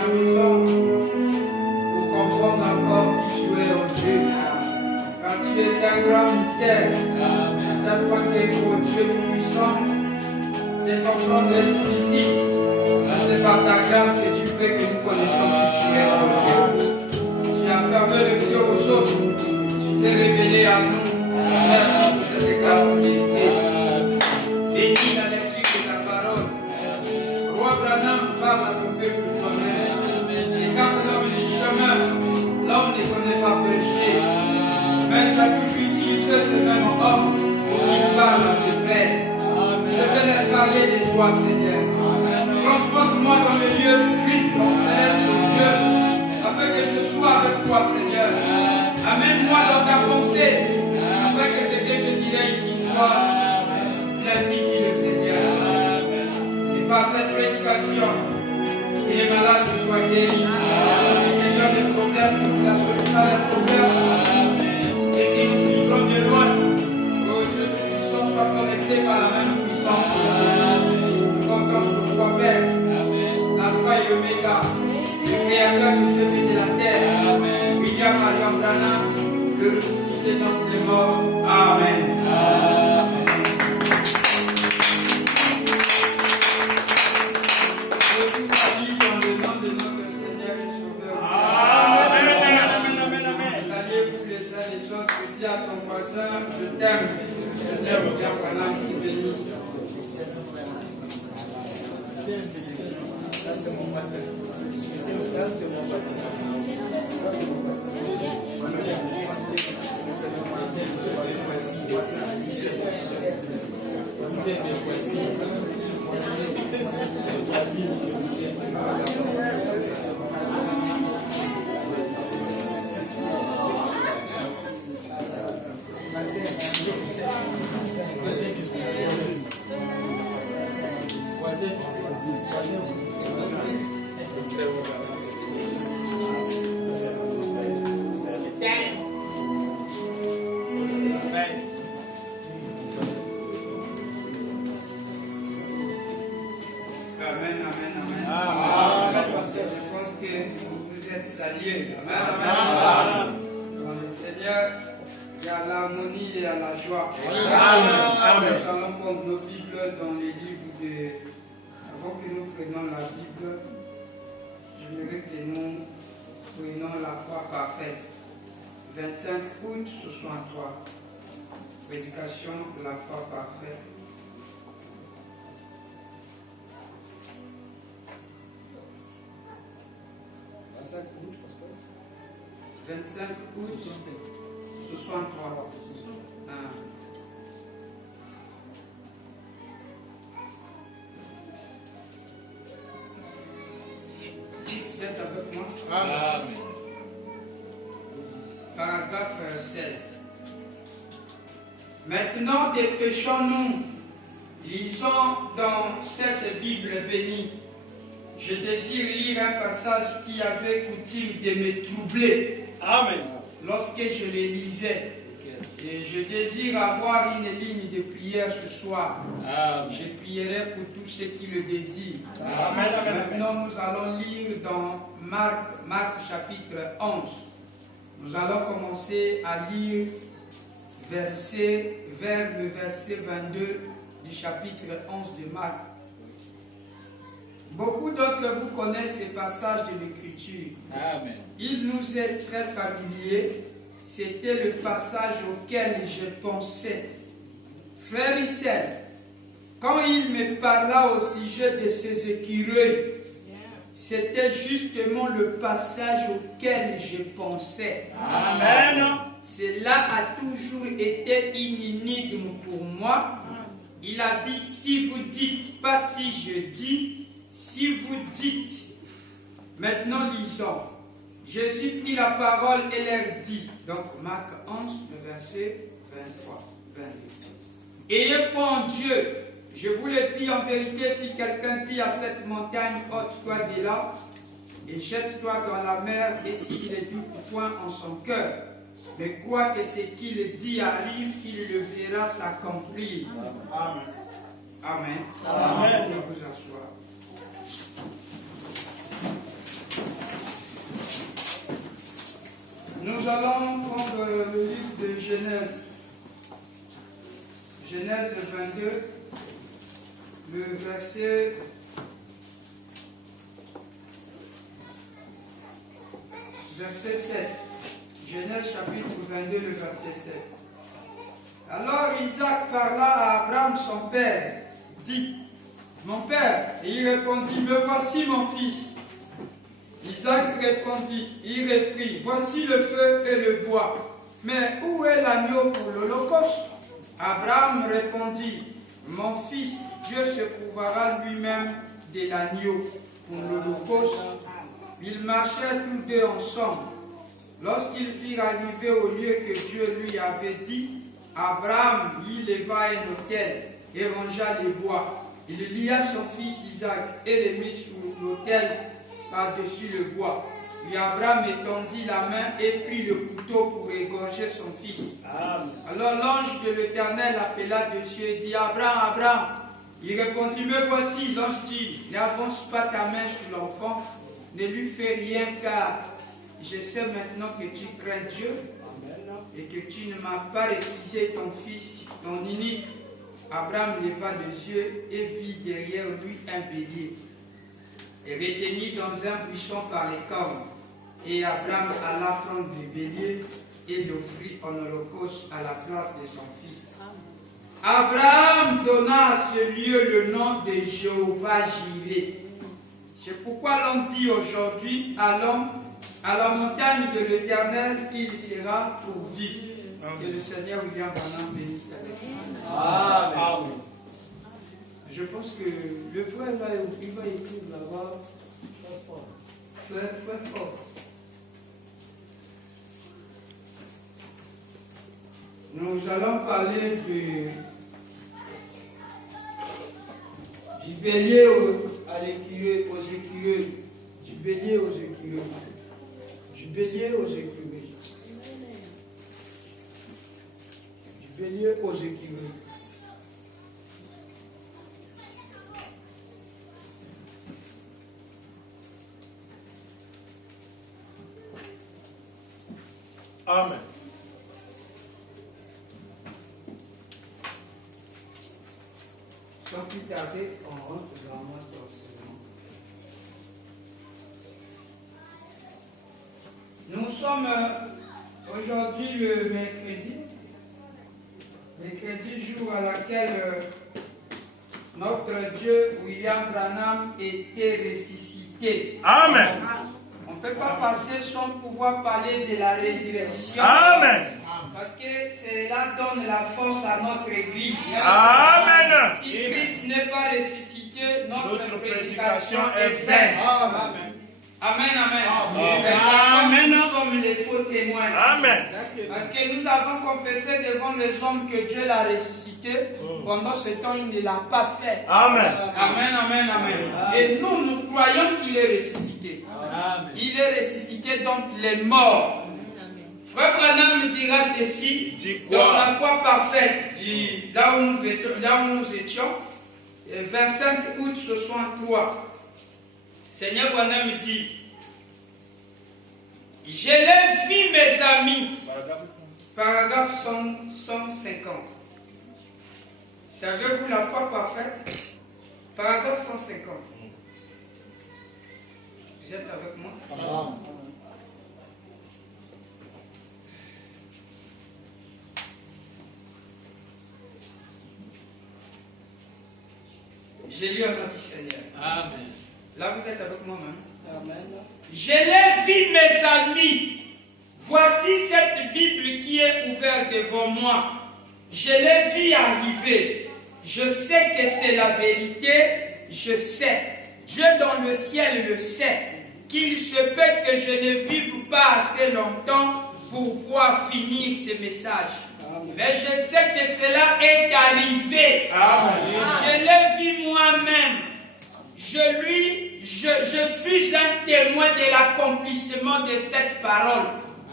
ta maison pour comprendre encore qui tu es, oh Dieu. Car tu es un grand mystère. Telle fois que, oh Dieu puissant, de comprendre est difficile. C'est par ta grâce que tu fais que nous connaissons qui tu es, oh Dieu. Tu as fermé les yeux aux autres. Tu t'es révélé à nous. Merci pour cette grâce vérité. Bénis la lecture de ta parole. Roi Branham parle à ton peuple toi-même. Et quand l'homme du chemin, l'homme ne connaît pas péché. Mais tu as toujours utilisé ce même homme pour qu'il parle à ses frères. Je vais leur parler de toi, Seigneur. Transporte-moi dans le lieu Christ, mon céleste, mon Dieu, afin que je sois avec toi, Seigneur. Amène-moi dans ta pensée, afin que ce que je dirai ici soit ainsi dit le Seigneur. Et par cette prédication, que les malades soient guéris. Le Seigneur des problèmes, toute la solution des problèmes, c'est qu'ils nous suivront de loin. Que Dieu puissant soit connecté par la même puissance. Nous comptons sur toi, Père, l'alpha et l'oméga, le créateur du ciel et de la terre. William Marion Branham, le ressuscité d'entre les morts. Amen. Je vous salue dans le nom de notre Seigneur et Sauveur. Saluez-vous les uns les autres. Dis à ton voisin, je t'aime. Seigneur, William Branham, vous bénisse. Ça c'est mon passé. Ça c'est mon passé. Ça c'est mon passé. Saluer. Amen. Dans le Seigneur, il y a l'harmonie et il y a la joie. Amen. Nous allons prendre nos Bibles dans les livres de. Avant que nous prenions la Bible, j'aimerais que nous prenions la foi parfaite. 25 août 63. Prédication de la foi parfaite. 25 août 63. Vous êtes avec moi? Amen. Paragraphe 16. Maintenant, dépêchons-nous. Lisons dans cette Bible bénie. Je désire lire un passage qui avait coutume de me troubler. Amen. Lorsque je le lisais. Et je désire avoir une ligne de prière ce soir. Amen. Je prierai pour tous ceux qui le désirent. Amen. Maintenant, nous allons lire dans Marc chapitre 11. Nous allons commencer à lire vers le verset 22 du chapitre 11 de Marc. Beaucoup d'entre vous connaissent ces passages de l'Écriture. Amen. Il nous est très familier. C'était le passage auquel je pensais. Frère Issel, quand il me parla au sujet de ces écureuils, c'était justement le passage auquel je pensais. Amen. Cela a toujours été une énigme pour moi. Il a dit, si vous dites, pas si je dis, si vous dites. Maintenant lisons. Jésus prit la parole et leur dit, donc Marc 11, le verset 23, 22. Ayez foi en Dieu. Je vous le dis en vérité, si quelqu'un dit à cette montagne, ôte-toi de là, et jette-toi dans la mer, et s'il ne doute point en son cœur, mais quoi que ce qu'il dit arrive, il le verra s'accomplir. Amen. Amen. Amen. Vous vous asseoir. Nous allons prendre le livre de Genèse. Genèse 22, le verset 7. Genèse chapitre 22, le verset 7. Alors Isaac parla à Abraham son père, dit, mon père, et il répondit, me voici mon fils. Isaac répondit, il reprit, voici le feu et le bois, mais où est l'agneau pour l'holocauste? Abraham répondit, mon fils, Dieu se pourvoira lui-même de l'agneau pour l'holocauste. Ils marchèrent tous deux ensemble. Lorsqu'ils firent arriver au lieu que Dieu lui avait dit, Abraham y leva un autel et rangea les bois. Il lia son fils Isaac et le mit sur l'autel par-dessus le bois. Puis Abraham étendit la main et prit le couteau pour égorger son fils. Alors l'ange de l'Éternel appela de Dieu et dit, Abraham, Abraham. Il répondit, me voici. L'ange dit, n'avance pas ta main sur l'enfant, ne lui fais rien, car je sais maintenant que tu crains Dieu et que tu ne m'as pas refusé ton fils, ton unique. Abraham leva les yeux et vit derrière lui un bélier, et retenu dans un buisson par les cornes. Et Abraham alla prendre le bélier et l'offrit en holocauste à la place de son fils. Abraham donna à ce lieu le nom de Jéhovah Jireh. C'est pourquoi l'on dit aujourd'hui, allons à la montagne de l'Éternel, il sera pourvu. Que le Seigneur William Branham bénisse avec nous. Amen. Je pense que le frère là, il va écrire là-bas très fort. Nous allons parler du bélier à l'écureuil, aux écureuils, du bélier aux écureuils, du bélier aux écureuils, du bélier aux écureuils. Amen. Sans plus tarder, on rentre dans notre enseignement. Nous sommes aujourd'hui le mercredi jour à laquelle notre Dieu, William Branham, était ressuscité. Amen. On ne peut pas passer sans pouvoir parler de la résurrection. Amen. Parce que cela donne la force à notre Église. Amen. Si Christ n'est pas ressuscité, notre prédication est vaine. Amen. Amen, amen. Nous sommes les faux témoins. Amen. Parce que nous avons confessé devant les hommes que Dieu l'a ressuscité. Pendant ce temps, il ne l'a pas fait. Amen. Amen. Et nous croyons qu'il est ressuscité. Amen. Il est ressuscité, donc il est mort. Frère Branham me dira ceci, dans la foi parfaite, là où nous étions, 25 août 63. Seigneur Branham me dit, je l'ai vu mes amis, paragraphe 150. Savez-vous la foi parfaite? Paragraphe 150. Vous êtes avec moi? Amen. J'ai lu un nom du Seigneur. Amen. Là, vous êtes avec moi-même. Amen. Je l'ai vu, mes amis. Voici cette Bible qui est ouverte devant moi. Je l'ai vu arriver. Je sais que c'est la vérité. Je sais. Dieu dans le ciel le sait. Qu'il se peut que je ne vive pas assez longtemps pour voir finir ce message. Mais je sais que cela est arrivé. Amen. Je l'ai vu moi-même. Je suis un témoin de l'accomplissement de cette parole.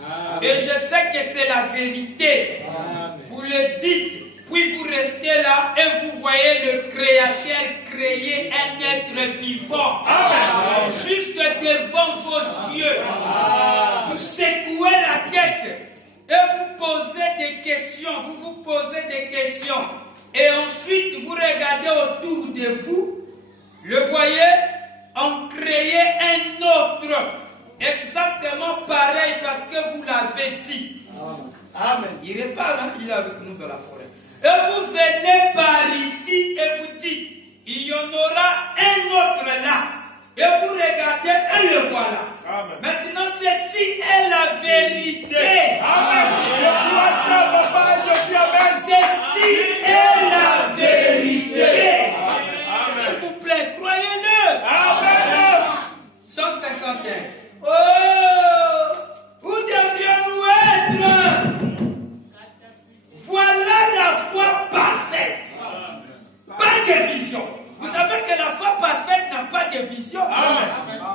Amen. Et je sais que c'est la vérité. Amen. Vous le dites, puis vous restez là et vous voyez le Créateur créer un être vivant. Amen. Juste devant vos yeux. Amen. Vous secouez la tête regardez autour de vous, le voyez, en créez un autre. Exactement pareil parce que vous l'avez dit. Amen. Il repart, hein, il est avec nous dans la forêt. Et vous venez par ici et vous dites, il y en aura un autre là. Et vous regardez et le voilà. Amen. Maintenant, ceci est la vérité. Amen. Je crois ça, papa, je dis amen. Ceci est la vérité. S'il vous plaît, croyez-le. Amen. 151. Oh, où devrions-nous être? Voilà la foi parfaite. Pas de vision. Vous savez que la foi parfaite n'a pas de vision. Amen.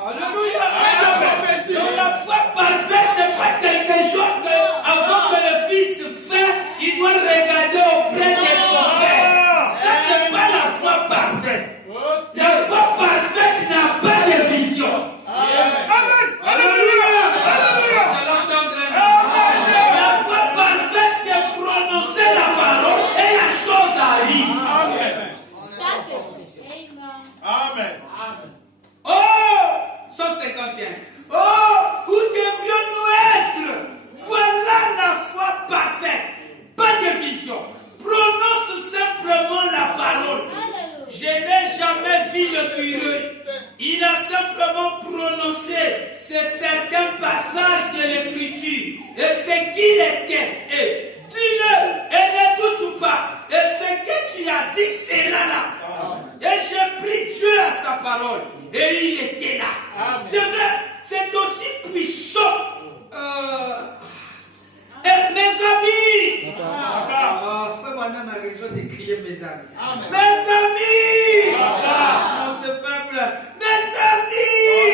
Alléluia. Amen. Donc la foi parfaite, ce n'est pas quelque chose que, avant que le Fils fait, il doit regarder auprès de son Père. Ça, ce n'est pas la foi parfaite. La foi parfaite n'a pas de vision. Amen. Alléluia. Alléluia. La foi parfaite, c'est prononcer la parole et la chose arrive. Amen. Ça, c'est vrai. Amen. Oh, 151. Oh, où devrions-nous être? Voilà la foi parfaite. Pas de vision. Prononce simplement la parole. Je n'ai jamais vu le curé. Il a simplement prononcé ces certains passages de l'écriture. Et ce qu'il était. Et dis-le et ne doute pas. Et ce que tu as dit sera là. Et j'ai pris Dieu à sa parole. Et il était là. C'est vrai, c'est aussi puissant. Et mes amis. Frère Branham a raison de crier mes amis. Amen. Mes amis. Non, c'est faible. Mes amis.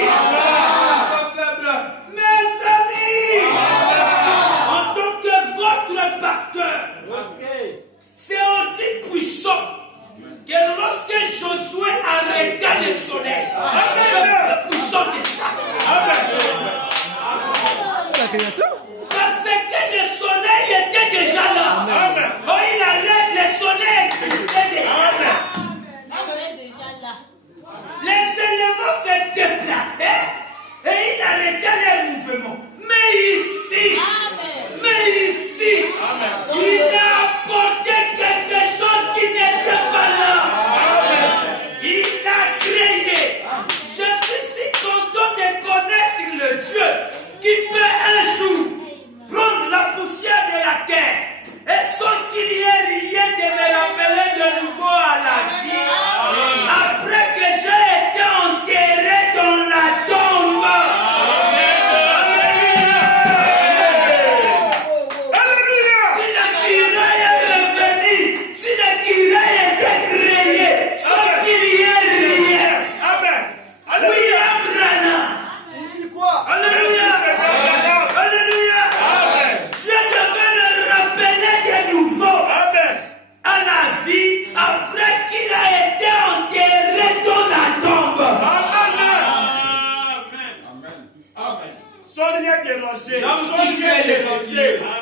C'est faible. Mes amis. En tant que votre pasteur, c'est aussi puissant que lorsque Josué arrêta le soleil, c'est plus puissant que ça. La création. Parce que le soleil était déjà là. Quand il arrête, le soleil existait déjà là. Les éléments se déplaçaient et il arrêtait leur mouvement. Mais ici, il a apporté quelque chose qui n'était pas là. Il a créé. Je suis si content de connaître le Dieu qui peut un jour prendre la poussière de la terre et sans qu'il y ait rien de me rappeler de nouveau à la vie. Après que j'ai été enterré dans la tombe.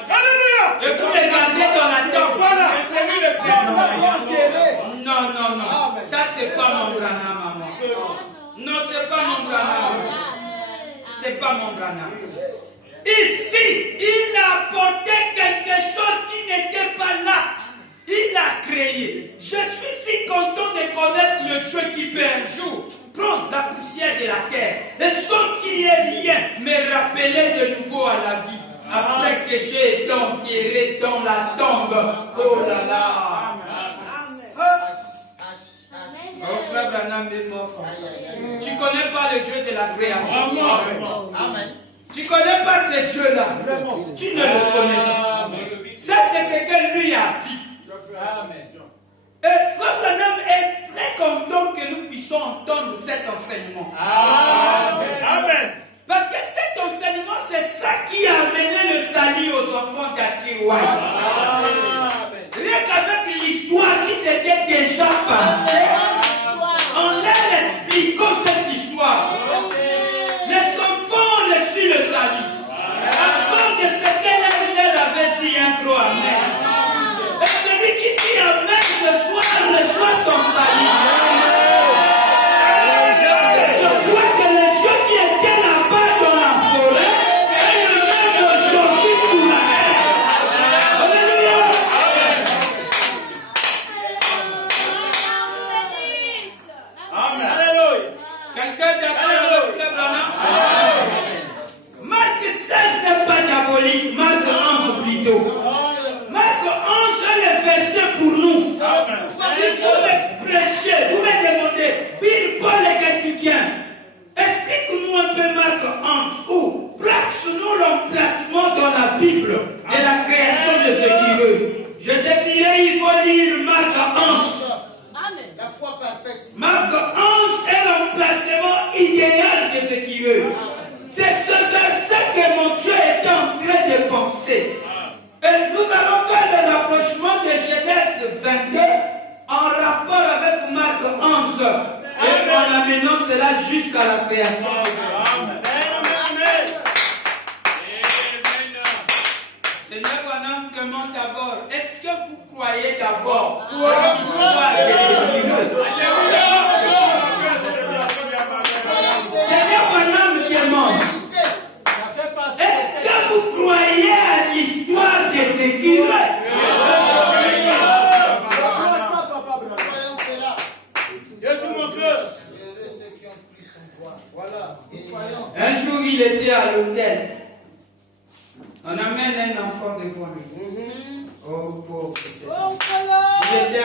Alléluia. Et vous regardez dans la tombe. Non. Ça, c'est pas mon Branham, maman. Non, c'est pas mon Branham. C'est pas mon Branham. Ici, il a apporté quelque chose qui n'était pas là. Il a créé. Je suis si content de connaître le Dieu qui peut un jour prendre la poussière de la terre et sans qu'il y ait rien me rappeler de nouveau à la vie. Après que j'ai été enterré dans la tombe. Oh là là. Oh frère Branham est mort. Tu ne connais pas le Dieu de la création. Amen. Tu ne connais pas ce Dieu-là. Vraiment. Tu ne le connais pas. Ça, c'est ce que lui a dit. Et frère Branham est très content que nous puissions entendre cet enseignement. Amen. Parce que cet enseignement, c'est ça qui a amené le salut aux enfants d'Achiouai. Rien qu'avec l'histoire qui s'était déjà passée, en leur expliquant cette histoire, les enfants ont reçu le salut. À cause de ce que leur avait dit, un gros amen. Et celui qui dit amen ce soir reçoit son salut. Quelqu'un d'accord avec Frère Branham? Marc 16 n'est pas diabolique, Marc 11 plutôt. Marc 11 est le verset pour nous. Si vous me prêchez, vous me demandez, Bill Paul est quelqu'un. Explique-nous un peu Marc 11, ou place-nous l'emplacement dans la Bible de la création de ce qu'il veut. Je te dirais, il faut lire Marc 11. Amen. La foi parfaite. Marc 11 est l'emplacement idéal de ce qu'il veut. C'est ce verset que mon Dieu était en train de penser. Et nous allons faire le rapprochement de Genèse 22 en rapport avec Marc 11. Et en amenant cela jusqu'à la création. Amen. Seigneur Branham demande d'abord, est-ce que vous croyez d'abord l'histoire de l'Église? Seigneur Branham demande, est-ce que vous croyez à l'histoire de ce qui est? Un jour, il était à l'hôtel. On amène un enfant devant lui. Oh, pauvre. Il était